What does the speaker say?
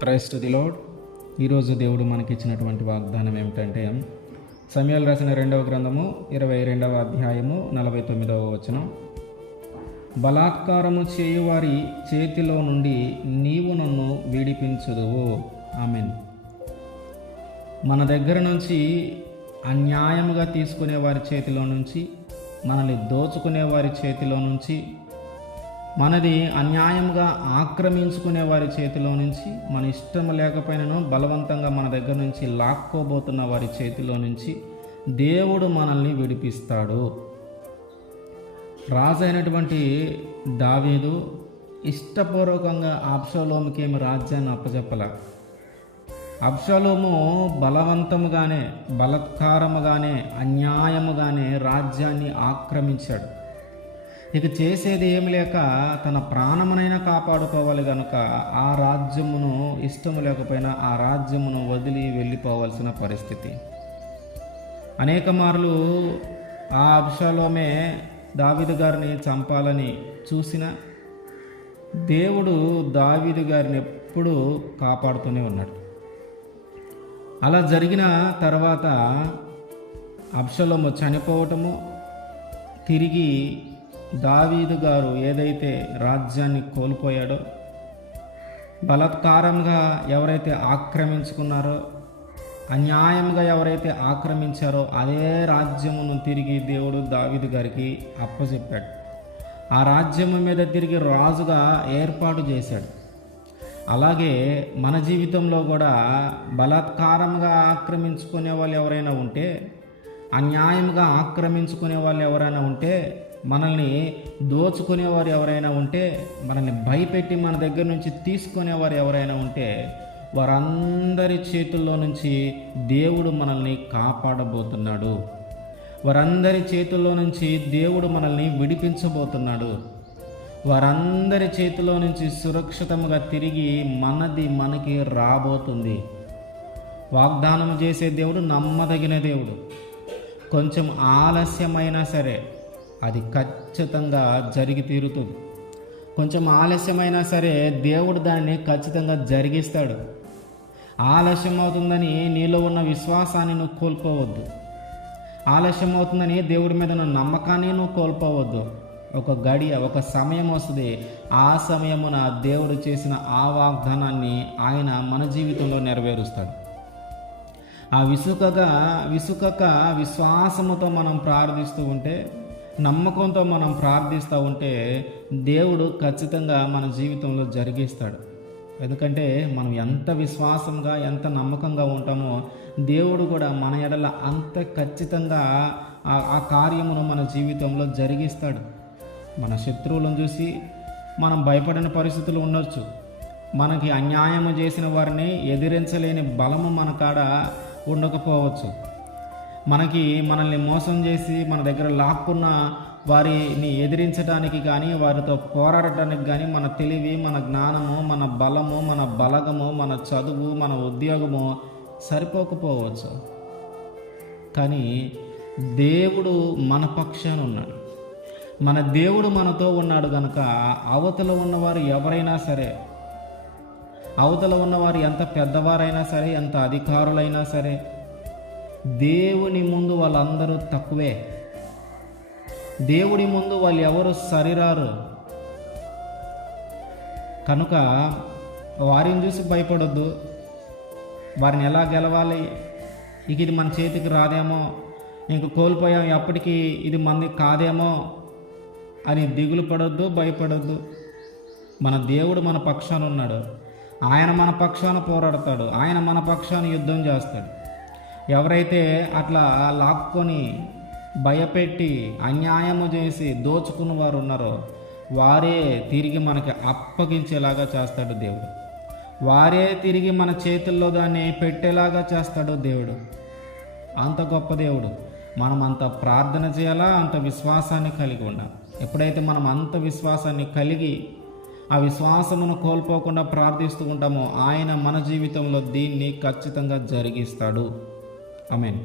Praise to the lord. ఈరోజు దేవుడు మనకిచ్చినటువంటి వాగ్దానం ఏమిటంటే, సమూయేలు రాసిన 2వ గ్రంథము 22వ అధ్యాయము 49వ వచనం. బలాత్కారము చేయువారి చేతిలో నుండి నీవు నన్ను విడిపించుదువు. ఆమేన్. మన దగ్గర నుంచి అన్యాయముగా తీసుకునే వారి చేతిలో నుంచి, మనల్ని దోచుకునే వారి చేతిలో నుంచి, మనది అన్యాయంగా ఆక్రమించుకునే వారి చేతిలో నుంచి, మన ఇష్టం లేకపోయినను బలవంతంగా మన దగ్గర నుంచి లాక్కోబోతున్న వారి చేతిలో నుంచి దేవుడు మనల్ని విడిపిస్తాడు. రాజు అయినటువంటి దావీదు ఇష్టపూర్వకంగా అబ్షాలోముకి ఏమి రాజ్యాన్ని అప్పచెప్పల. అబ్షాలోము బలవంతముగానే, బలాత్కారముగానే, అన్యాయముగానే రాజ్యాన్ని ఆక్రమించాడు. ఇక చేసేది ఏమి లేక తన ప్రాణమునైనా కాపాడుకోవాలి కనుక ఆ రాజ్యమును ఇష్టము లేకపోయినా ఆ రాజ్యమును వదిలి వెళ్ళిపోవాల్సిన పరిస్థితి. అనేక మార్లు ఆ అబ్షాలోమే దావీదు గారిని చంపాలని చూసిన దేవుడు దావీదు గారిని ఎప్పుడూ కాపాడుతూనే ఉన్నాడు. అలా జరిగిన తర్వాత అబ్షాలోము చనిపోవటము, తిరిగి దావీదు గారు ఏదైతే రాజ్యాన్ని కోల్పోయాడో, బలాత్కారంగా ఎవరైతే ఆక్రమించుకున్నారో, అన్యాయంగా ఎవరైతే ఆక్రమించారో అదే రాజ్యమును తిరిగి దేవుడు దావీదు గారికి అప్పచెప్పాడు. ఆ రాజ్యము మీద తిరిగి రాజుగా ఏర్పాటు చేశాడు. అలాగే మన జీవితంలో కూడా బలాత్కారంగా ఆక్రమించుకునే వాళ్ళు ఎవరైనా ఉంటే, అన్యాయంగా ఆక్రమించుకునే వాళ్ళు ఎవరైనా ఉంటే, మనల్ని దోచుకునేవారు ఎవరైనా ఉంటే, మనల్ని భయపెట్టి మన దగ్గర నుంచి తీసుకునేవారు ఎవరైనా ఉంటే, వారందరి చేతుల్లో నుంచి దేవుడు మనల్ని కాపాడబోతున్నాడు. వారందరి చేతుల్లో నుంచి దేవుడు మనల్ని విడిపించబోతున్నాడు. వారందరి చేతిలో నుంచి సురక్షితంగా తిరిగి మనకి రాబోతుంది. వాగ్దానం చేసే దేవుడు నమ్మదగిన దేవుడు. కొంచెం ఆలస్యమైనా సరే అది ఖచ్చితంగా జరిగి తీరుతుంది. కొంచెం ఆలస్యమైనా సరే దేవుడు దాన్ని ఖచ్చితంగా జరిగిస్తాడు. ఆలస్యం అవుతుందని నీలో ఉన్న విశ్వాసాన్ని నువ్వు కోల్పోవద్దు. ఆలస్యం అవుతుందని దేవుడి మీద ఉన్న నమ్మకాన్ని నువ్వు కోల్పోవద్దు. ఒక గడియ, ఒక సమయం వస్తుంది. ఆ సమయమున దేవుడు చేసిన ఆ వాగ్దానాన్ని ఆయన మన జీవితంలో నెరవేరుస్తాడు. ఆ విసుకక విశ్వాసముతో మనం ప్రార్థిస్తూ ఉంటే, నమ్మకంతో మనం ప్రార్థిస్తూ ఉంటే దేవుడు ఖచ్చితంగా మన జీవితంలో జరిగిస్తాడు. ఎందుకంటే మనం ఎంత విశ్వాసంగా, ఎంత నమ్మకంగా ఉంటామో దేవుడు కూడా మన ఎడల అంత ఖచ్చితంగా ఆ కార్యమును మన జీవితంలో జరిగిస్తాడు. మన శత్రువులను చూసి మనం భయపడిన పరిస్థితులు ఉండొచ్చు. మనకి అన్యాయము చేసిన వారిని ఎదిరించలేని బలము మన కాడ ఉండకపోవచ్చు. మనల్ని మోసం చేసి మన దగ్గర లాక్కున్న వారిని ఎదిరించడానికి కానీ, వారితో పోరాడటానికి కానీ మన తెలివి, మన జ్ఞానము, మన బలము, మన బలగము, మన చదువు, మన ఉద్యోగము సరిపోకపోవచ్చు. కానీ దేవుడు మన పక్షాన ఉన్నాడు. మన దేవుడు మనతో ఉన్నాడు కనుక అవతల ఉన్నవారు ఎవరైనా సరే, అవతల ఉన్నవారు ఎంత పెద్దవారైనా సరే, ఎంత అధికారులైనా సరే, దేవుని ముందు వాళ్ళందరూ తక్కువే. దేవుడి ముందు వాళ్ళు ఎవరు సరిరారు. కనుక వారిని చూసి భయపడొద్దు. వారిని ఎలా గెలవాలి, ఇక ఇది మన చేతికి రాదేమో, ఇంక కోల్పోయాం, ఎప్పటికీ ఇది మనది కాదేమో అని దిగులు పడొద్దు, భయపడొద్దు. మన దేవుడు మన పక్షాన ఉన్నాడు. ఆయన మన పక్షాన పోరాడతాడు. ఆయన మన పక్షాన యుద్ధం చేస్తాడు. ఎవరైతే అట్లా లాక్కొని, భయపెట్టి, అన్యాయము చేసి దోచుకున్న వారు ఉన్నారో వారే తిరిగి మనకి అప్పగించేలాగా చేస్తాడు దేవుడు. వారే తిరిగి మన చేతుల్లో దాన్ని పెట్టేలాగా చేస్తాడు దేవుడు. అంత గొప్ప దేవుడు. మనం అంత ప్రార్థన చేయాలా, అంత విశ్వాసాన్ని కలిగి ఉండాలి. ఎప్పుడైతే మనం అంత విశ్వాసాన్ని కలిగి ఆ విశ్వాసమును కోల్పోకుండా ప్రార్థిస్తూ ఉంటామో ఆయన మన జీవితంలో దీన్ని ఖచ్చితంగా జరిగిస్తాడు. ఆమేన్.